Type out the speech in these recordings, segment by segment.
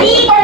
কি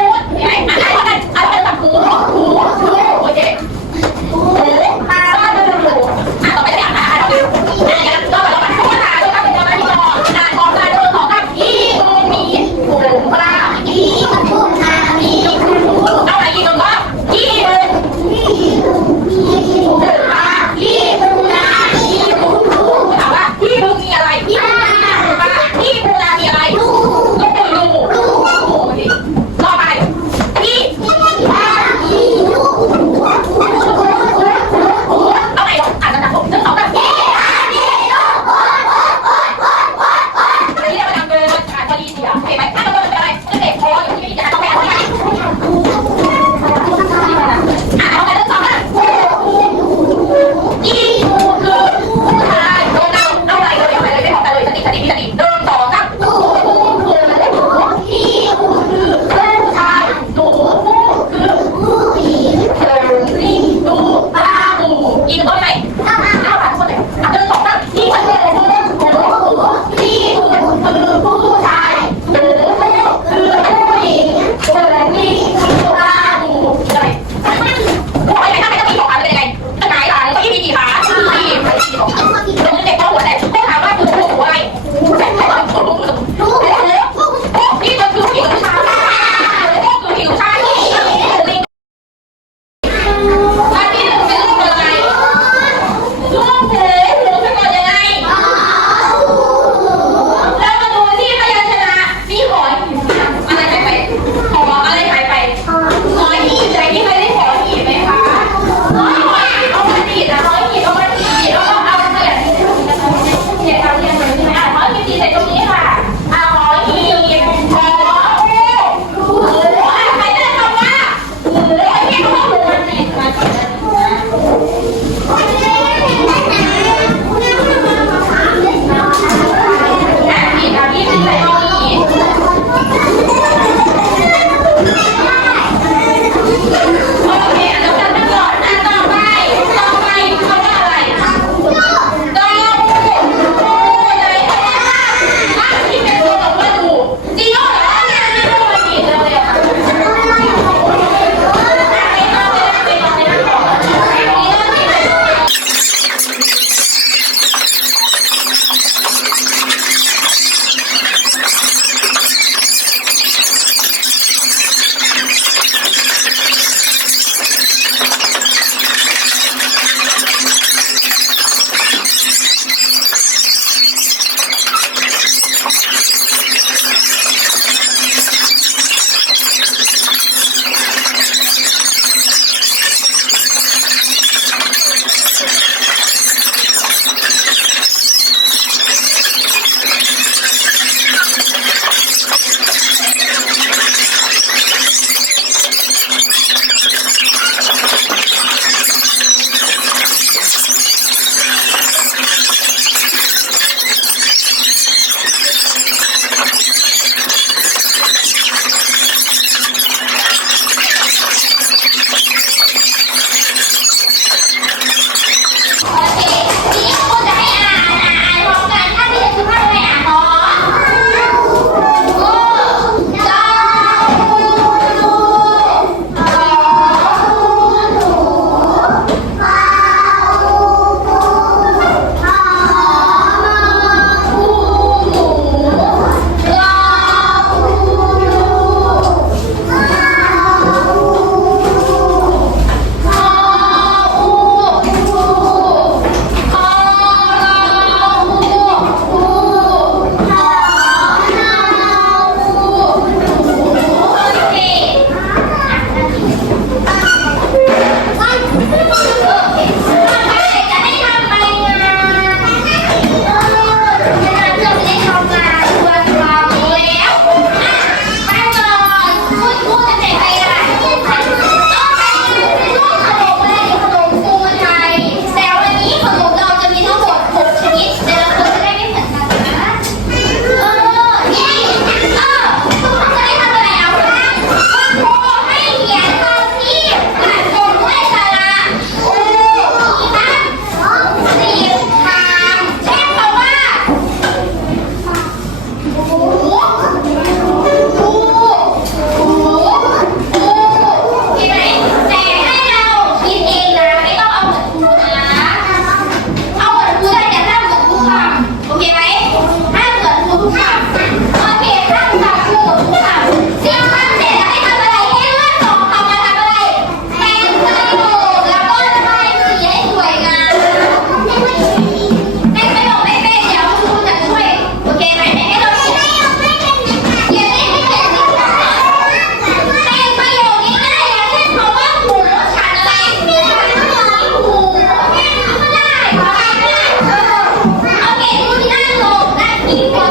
Thank you.